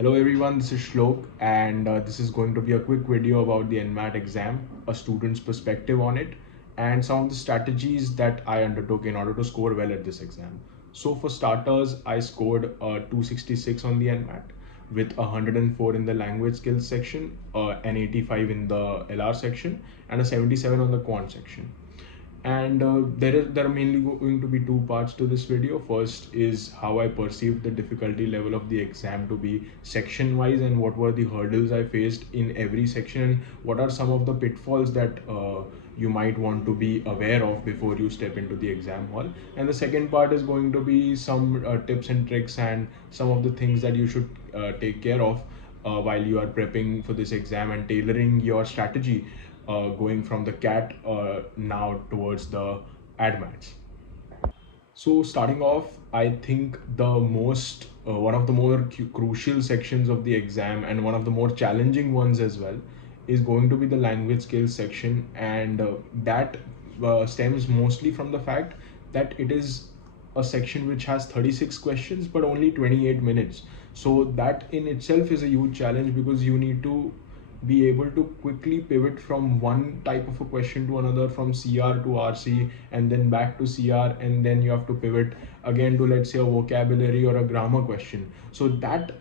Hello everyone, this is Shlok and this is going to be a quick video about the NMAT exam, a student's perspective on it, and some of the strategies that I undertook in order to score well at this exam. So for starters, I scored 266 on the NMAT with 104 in the language skills section, an 85 in the LR section, and a 77 on the quant section. And there are mainly going to be two parts to this video. First is how I perceived the difficulty level of the exam to be section wise, and what were the hurdles I faced in every section, and what are some of the pitfalls that you might want to be aware of before you step into the exam hall. And the second part is going to be some tips and tricks and some of the things that you should take care of while you are prepping for this exam and tailoring your strategy going from the CAT now towards the ADMATs. So starting off, I think the most one of the more crucial sections of the exam and one of the more challenging ones as well is going to be the language skills section, and that stems mostly from the fact that it is a section which has 36 questions but only 28 minutes. So that in itself is a huge challenge because you need to be able to quickly pivot from one type of a question to another, from CR to RC and then back to CR, and then you have to pivot again to, let's say, a vocabulary or a grammar question. So that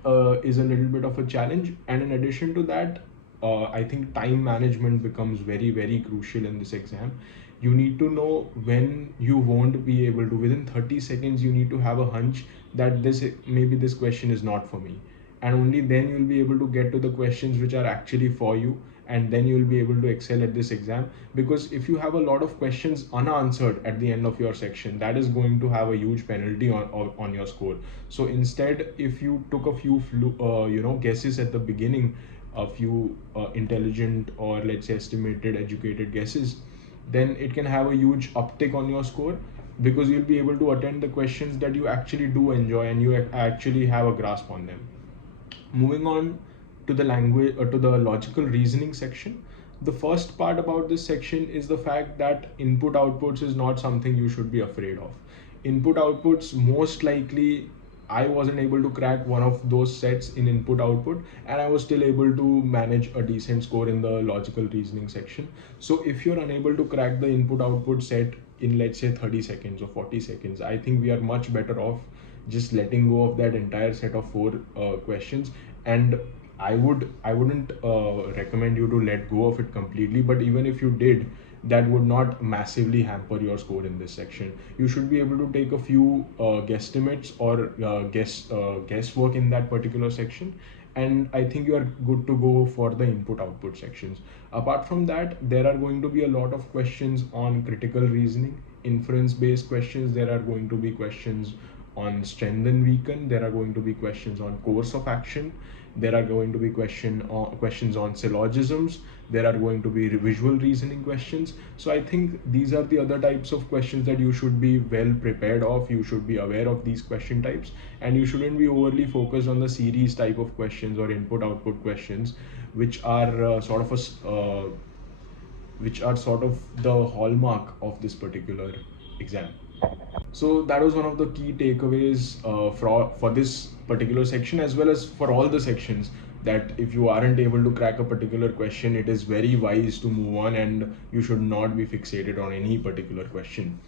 is a little bit of a challenge. And in addition to that, I think time management becomes very crucial in this exam. You need to know when you won't be able to, within 30 seconds you need to have a hunch that this question is not for me, and only then you'll be able to get to the questions which are actually for you, and then you'll be able to excel at this exam. Because if you have a lot of questions unanswered at the end of your section, that is going to have a huge penalty on your score. So instead, if you took a few guesses at the beginning, a few intelligent or, let's say, estimated educated guesses, then it can have a huge uptick on your score, because you'll be able to attend the questions that you actually do enjoy and you actually have a grasp on them. Moving on to the language or to the logical reasoning section, the first part about this section is the fact that input outputs is not something you should be afraid of. Input outputs, most likely I wasn't able to crack one of those sets in input output, and I was still able to manage a decent score in the logical reasoning section. So if you're unable to crack the input output set in, let's say, 30 seconds or 40 seconds, I think we are much better off just letting go of that entire set of four questions. And I wouldn't recommend you to let go of it completely, but even if you did, that would not massively hamper your score in this section. You should be able to take a few guesstimates or guesswork in that particular section, and I think you are good to go for the input output sections. Apart from that, there are going to be a lot of questions on critical reasoning, inference based questions. There are going to be questions on strength and weaken. There are going to be questions on course of action. There are going to be questions on syllogisms. There are going to be visual reasoning questions. So I think these are the other types of questions that you should be well prepared of. You should be aware of these question types, and you shouldn't be overly focused on the series type of questions or input output questions, which are sort of the hallmark of this particular exam. So that was one of the key takeaways for this particular section, as well as for all the sections, that if you aren't able to crack a particular question, it is very wise to move on, and you should not be fixated on any particular question.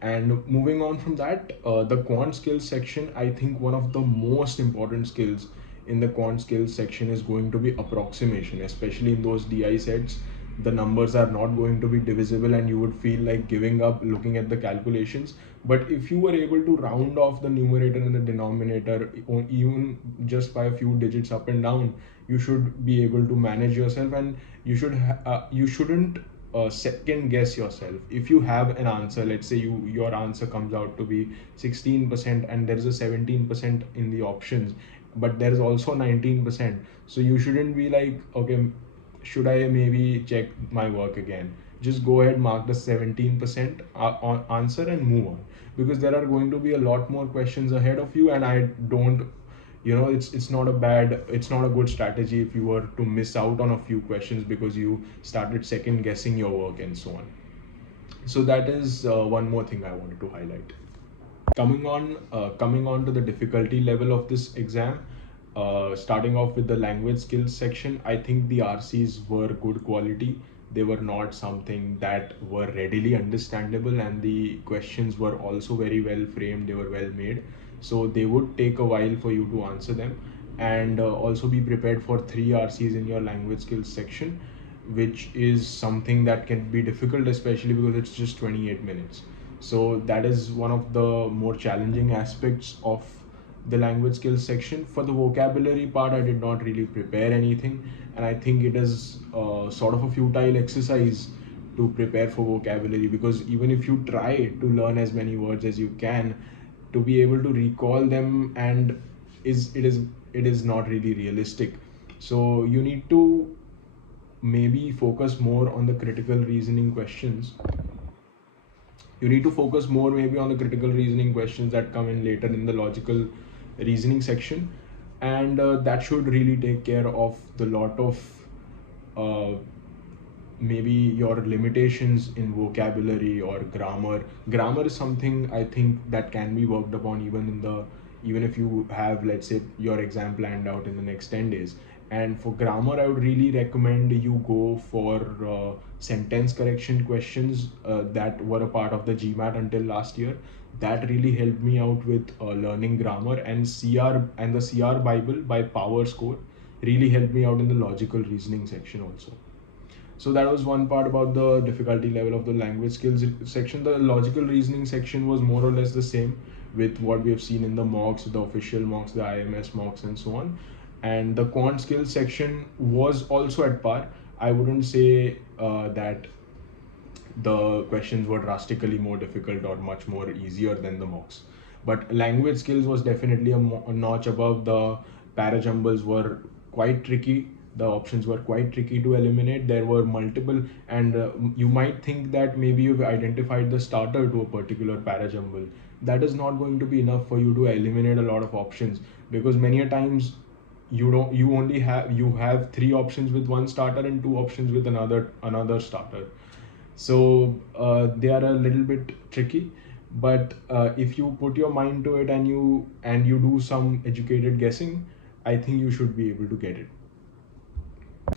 And moving on from that, the quant skills section, I think one of the most important skills in the quant skills section is going to be approximation, especially in those DI sets. The numbers are not going to be divisible and you would feel like giving up looking at the calculations. But if you were able to round off the numerator and the denominator even just by a few digits up and down, you should be able to manage yourself, and you shouldn't second guess yourself. If you have an answer, let's say your answer comes out to be 16% and there is a 17% in the options, but there is also 19%, so you shouldn't be like, okay, should I maybe check my work again? Just go ahead, mark the 17% on answer and move on, because there are going to be a lot more questions ahead of you, and I don't, it's not a good strategy if you were to miss out on a few questions because you started second guessing your work and so on. So that is one more thing I wanted to highlight. Coming on to the difficulty level of this exam, Starting off with the language skills section, I think the RCs were good quality. They were not something that were readily understandable, and the questions were also very well framed, they were well made. So they would take a while for you to answer them. And also be prepared for 3 RCs in your language skills section, which is something that can be difficult, especially because it's just 28 minutes. So that is one of the more challenging aspects of the language skills section. For the vocabulary part, I did not really prepare anything, and I think it is sort of a futile exercise to prepare for vocabulary, because even if you try to learn as many words as you can, to be able to recall them and it is not really realistic. So you need to maybe focus more on the critical reasoning questions. You need to focus more maybe on the critical reasoning questions that come in later in the logical reasoning section, and that should really take care of the lot of uh, maybe your limitations in vocabulary or grammar. Grammar is something I think that can be worked upon even if you have, let's say, your exam planned out in the next 10 days. And for grammar, I would really recommend you go for sentence correction questions that were a part of the GMAT until last year. That really helped me out with learning grammar. And the CR Bible by Power Score really helped me out in the logical reasoning section also. So that was one part about the difficulty level of the language skills section. The logical reasoning section was more or less the same with what we have seen in the mocks, the official mocks, the IMS mocks, and so on. And the quant skills section was also at par. I wouldn't say that the questions were drastically more difficult or much more easier than the mocks. But language skills was definitely a notch above. The parajumbles were quite tricky. The options were quite tricky to eliminate. There were multiple, and you might think that maybe you've identified the starter to a particular parajumble. That is not going to be enough for you to eliminate a lot of options, because many a times you have 3 options with one starter and 2 options with another starter. So they are a little bit tricky, but if you put your mind to it and you do some educated guessing, I think you should be able to get it.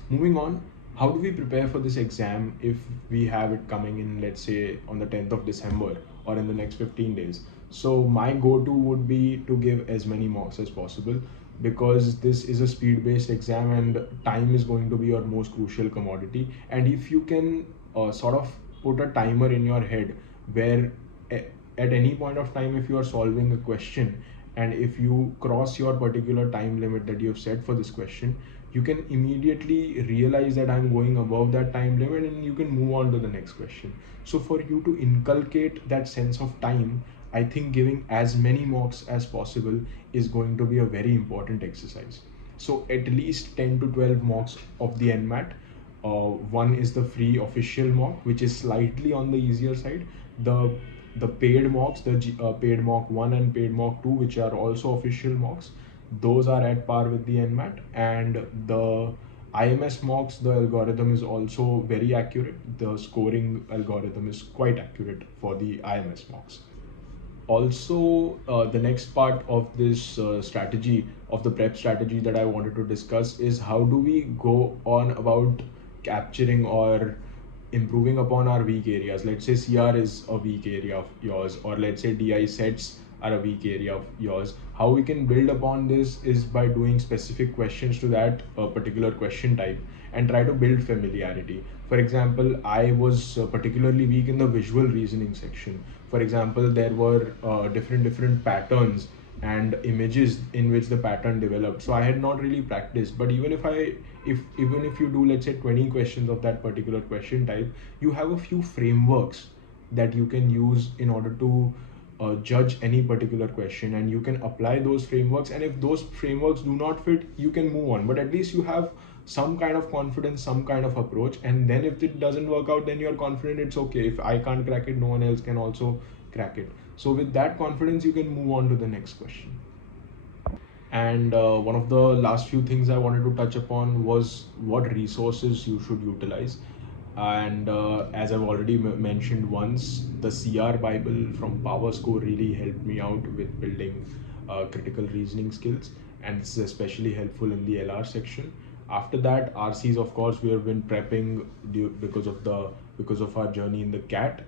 Moving on, how do we prepare for this exam if we have it coming in, let's say, on the 10th of December or in the next 15 days? So my go-to would be to give as many mocks as possible, because this is a speed-based exam and time is going to be your most crucial commodity. And if you can sort of put a timer in your head where at any point of time, if you are solving a question and if you cross your particular time limit that you have set for this question, you can immediately realize that I'm going above that time limit and you can move on to the next question. So for you to inculcate that sense of time, I think giving as many mocks as possible is going to be a very important exercise. So at least 10 to 12 mocks of the NMAT. One is the free official mock, which is slightly on the easier side. The paid mocks, paid mock 1 and paid mock 2, which are also official mocks, those are at par with the NMAT. And the IMS mocks, the algorithm is also very accurate. The scoring algorithm is quite accurate for the IMS mocks. Also, the next part of this strategy, of the prep strategy that I wanted to discuss, is how do we go on about capturing or improving upon our weak areas. Let's say CR is a weak area of yours, or let's say DI sets are a weak area of yours. How we can build upon this is by doing specific questions to that particular question type and try to build familiarity. For example, I was particularly weak in the visual reasoning section. For example, there were different patterns and images in which the pattern developed. So I had not really practiced. But even if you do, let's say, 20 questions of that particular question type, you have a few frameworks that you can use in order to judge any particular question, and you can apply those frameworks. And if those frameworks do not fit, you can move on, but at least you have some kind of confidence, some kind of approach. And then if it doesn't work out, then you're confident it's okay. If I can't crack it, no one else can also crack it. So with that confidence, you can move on to the next question. And one of the last few things I wanted to touch upon was what resources you should utilize. And as I've already mentioned once, the CR Bible from PowerScore really helped me out with building critical reasoning skills. and this is especially helpful in the LR section. After that, RCs, of course, we have been prepping because of our journey in the CAT,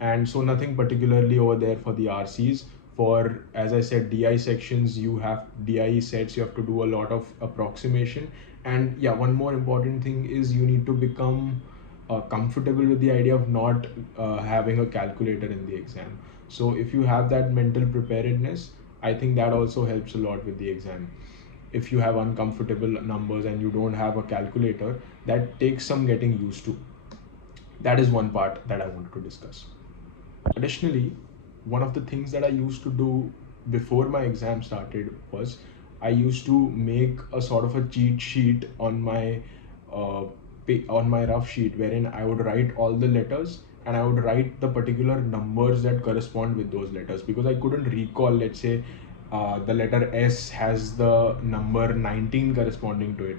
and so nothing particularly over there for the RCs. For, as I said, DI sections, you have DI sets, you have to do a lot of approximation. And yeah, one more important thing is you need to become comfortable with the idea of not having a calculator in the exam. So if you have that mental preparedness, I think that also helps a lot with the exam. If you have uncomfortable numbers and you don't have a calculator, that takes some getting used to. That is one part that I wanted to discuss. Additionally, one of the things that I used to do before my exam started was I used to make a sort of a cheat sheet uh, on my rough sheet, wherein I would write all the letters and I would write the particular numbers that correspond with those letters, because I couldn't recall, let's say, the letter S has the number 19 corresponding to it.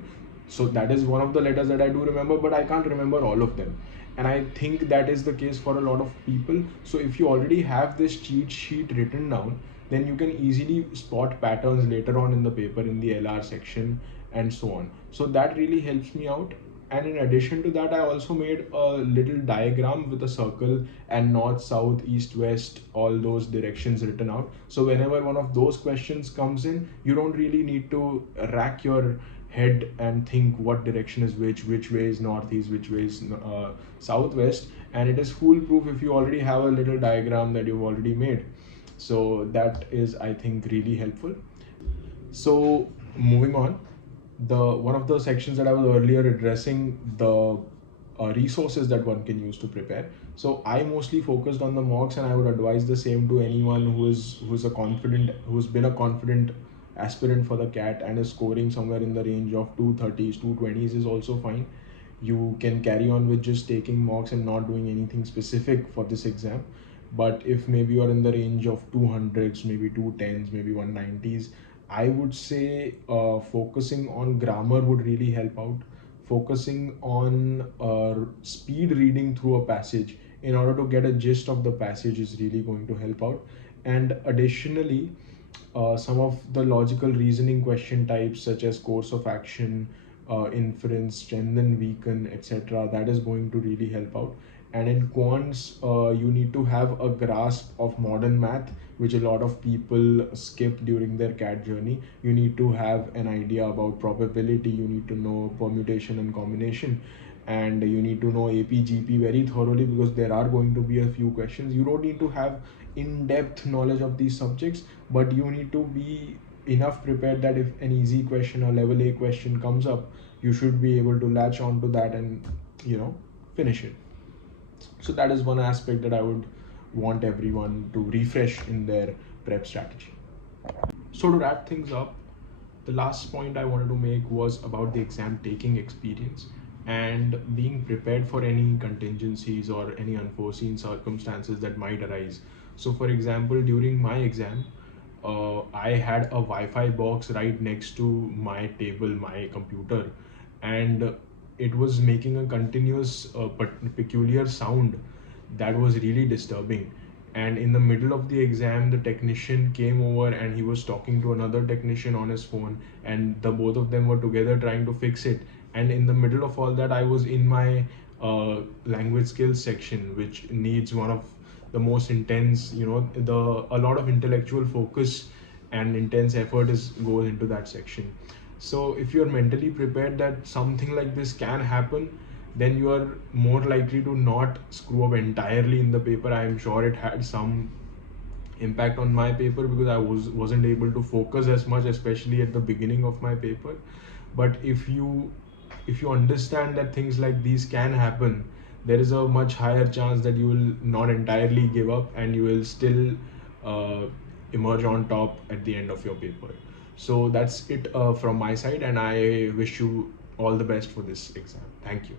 So that is one of the letters that I do remember, but I can't remember all of them. And I think that is the case for a lot of people. So if you already have this cheat sheet written down, then you can easily spot patterns later on in the paper in the LR section and so on. So that really helps me out. And in addition to that, I also made a little diagram with a circle and north, south, east, west, all those directions written out. So whenever one of those questions comes in, you don't really need to rack your head and think what direction is which way is northeast, which way is southwest, and it is foolproof if you already have a little diagram that you've already made. So that is, I think, really helpful. So moving on, the one of the sections that I was earlier addressing, the resources that one can use to prepare. So I mostly focused on the mocks, and I would advise the same to anyone who's been a confident aspirant for the CAT and is scoring somewhere in the range of 230s, 220s is also fine. You can carry on with just taking mocks and not doing anything specific for this exam. But if maybe you're in the range of 200s, maybe 210s, maybe 190s, I would say focusing on grammar would really help out. Focusing on speed reading through a passage in order to get a gist of the passage is really going to help out. And additionally, some of the logical reasoning question types, such as course of action, inference, strengthen, weaken, etc., that is going to really help out. And in quants, you need to have a grasp of modern math, which a lot of people skip during their CAT journey. You need to have an idea about probability, you need to know permutation and combination, and you need to know APGP very thoroughly, because there are going to be a few questions. You don't need to have in-depth knowledge of these subjects, but you need to be enough prepared that if an easy question or level A question comes up, you should be able to latch onto that and finish it. So that is one aspect that I would want everyone to refresh in their prep strategy. So to wrap things up, the last point I wanted to make was about the exam taking experience and being prepared for any contingencies or any unforeseen circumstances that might arise. So for example, during my exam, I had a Wi-Fi box right next to my table, my computer, and it was making a continuous but peculiar sound that was really disturbing. And in the middle of the exam, the technician came over and he was talking to another technician on his phone, and the both of them were together trying to fix it. And in the middle of all that, I was in my language skills section, which needs one of the most intense, a lot of intellectual focus and intense effort is goes into that section. So if you're mentally prepared that something like this can happen, then you are more likely to not screw up entirely in the paper. I am sure it had some impact on my paper, because I wasn't able to focus as much, especially at the beginning of my paper. But if you understand that things like these can happen, there is a much higher chance that you will not entirely give up and you will still uh, emerge on top at the end of your paper. So that's it from my side, and I wish you all the best for this exam. Thank you.